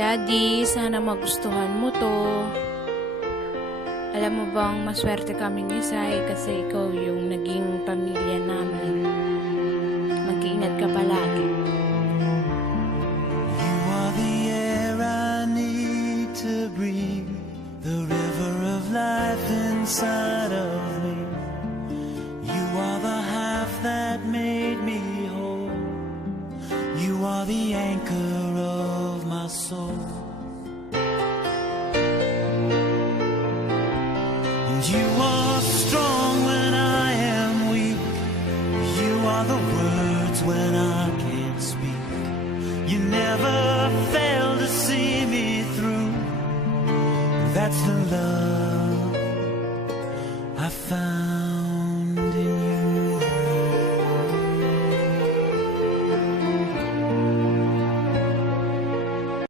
Daddy, sana magustuhan mo to. Alam mo bang maswerte kaming isa kasi ikaw yung naging pamilya namin. Mag-iingat ka palagi. You are the air I need to breathe, the river of life inside of me. You are the half that made me whole. You are the anchor of my soul. And you are strong when I am weak. You are the words when I can't speak. You never fail to see me through. That's the love